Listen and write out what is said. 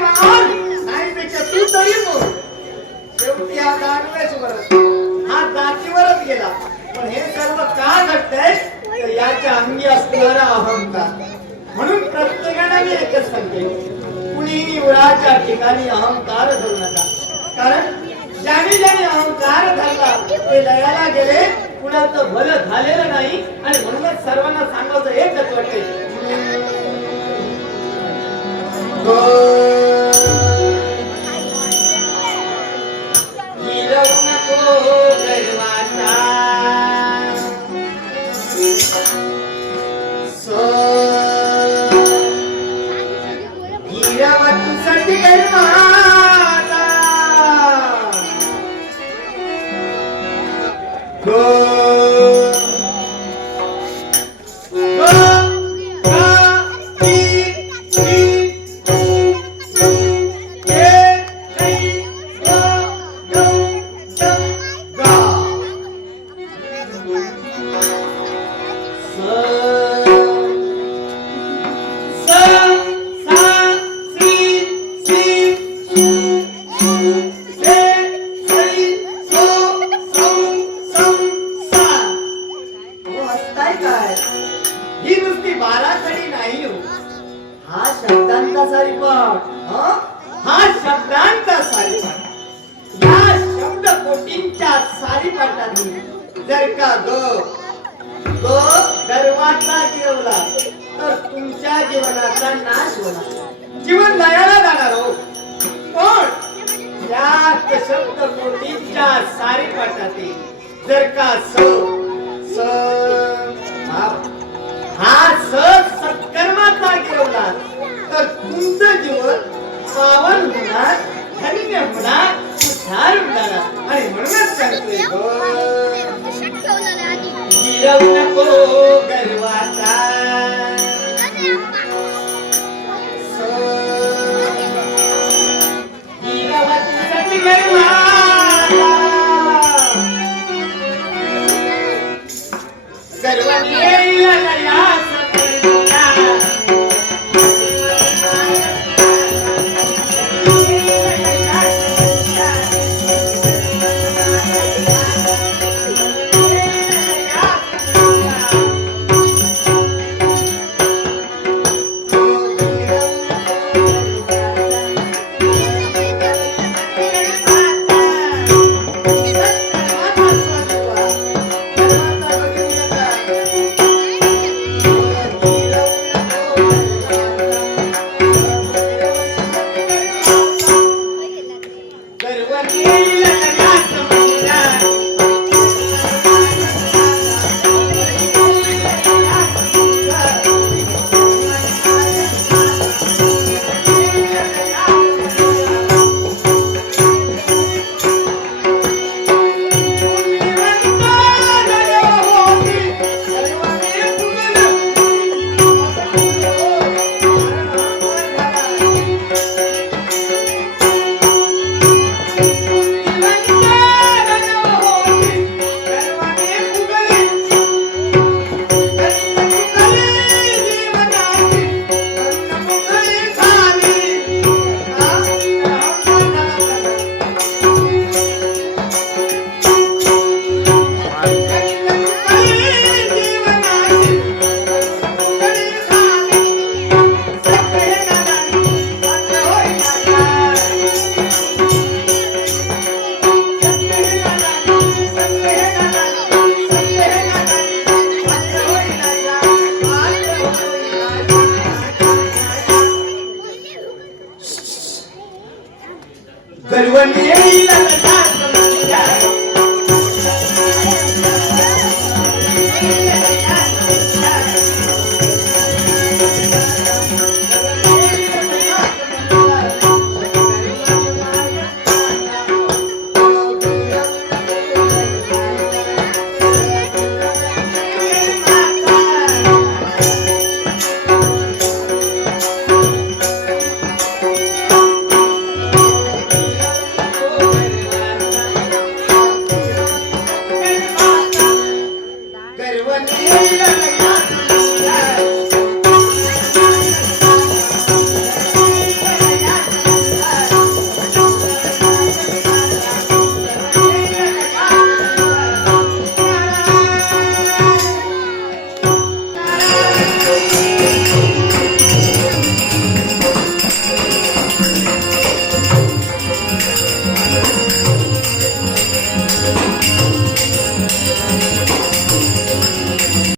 मान नाही पेक्षा तू तरी बोल. शेवटी हा दानवेश्वरच हा जातीवरच गेला. पण हे सर्व का घडतंय तर याच्या अंगी असणारा अहंकार. म्हणून प्रत्येकाने मी एकच सांगते, कुणीही उराच्या ठिकाणी अहंकार धरू नका. कारण ज्याने अहंकार धरला ते लयाला गेले, कुणाचं भलं झालेलं नाही. आणि म्हणूनच सर्वांना सांगायचं एकच वाटते, जर का गर्वाचा गिरवला तर तुमच्या जीवनाचा नाश होणार. जीवन लयाला जाणार हो. पण त्या शब्द कोटींच्या सारी पाठातील जर का हा सत्कर्माचा गिरवला तर तुमचं जीवन पावन होणार, धन्य होणार, उद्धार होणार. आणि म्हणूनच सांगतोय गिरवू नको गर्वाचा गिरवाची गर्वानी गर्वन येईल